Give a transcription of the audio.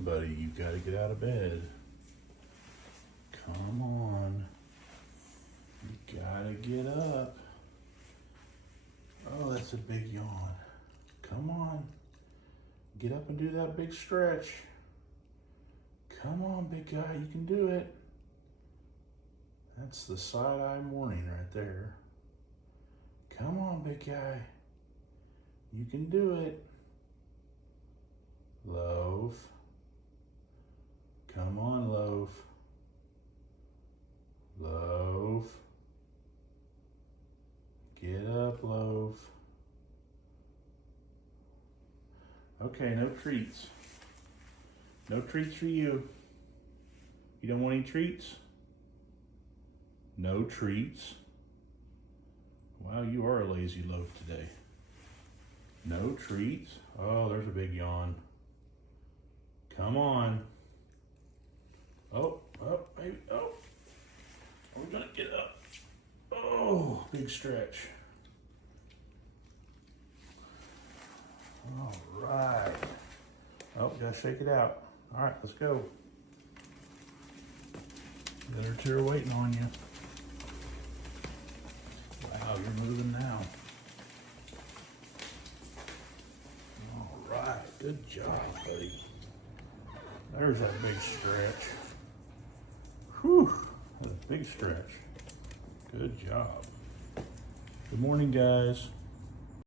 on, buddy. You gotta get out of bed. Come on. You gotta get up. Oh, that's a big yawn. Come on. Get up and do that big stretch. Come on, big guy, you can do it. That's the side-eye morning right there. Come on, big guy. You can do it. Loaf. Come on, Loaf. Loaf. Get up, Loaf. Okay, no treats. No treats for you. You don't want any treats? No treats. Wow, you are a lazy loaf today. No treats. Oh, there's a big yawn. Come on. Oh, maybe. Oh, we're gonna get up. Oh, big stretch. All right. Oh, gotta shake it out. All right, let's go. The other two are waiting on you. Wow, you're moving now. All right, good job, buddy. There's that big stretch. Whew, that's a big stretch. Good job. Good morning, guys.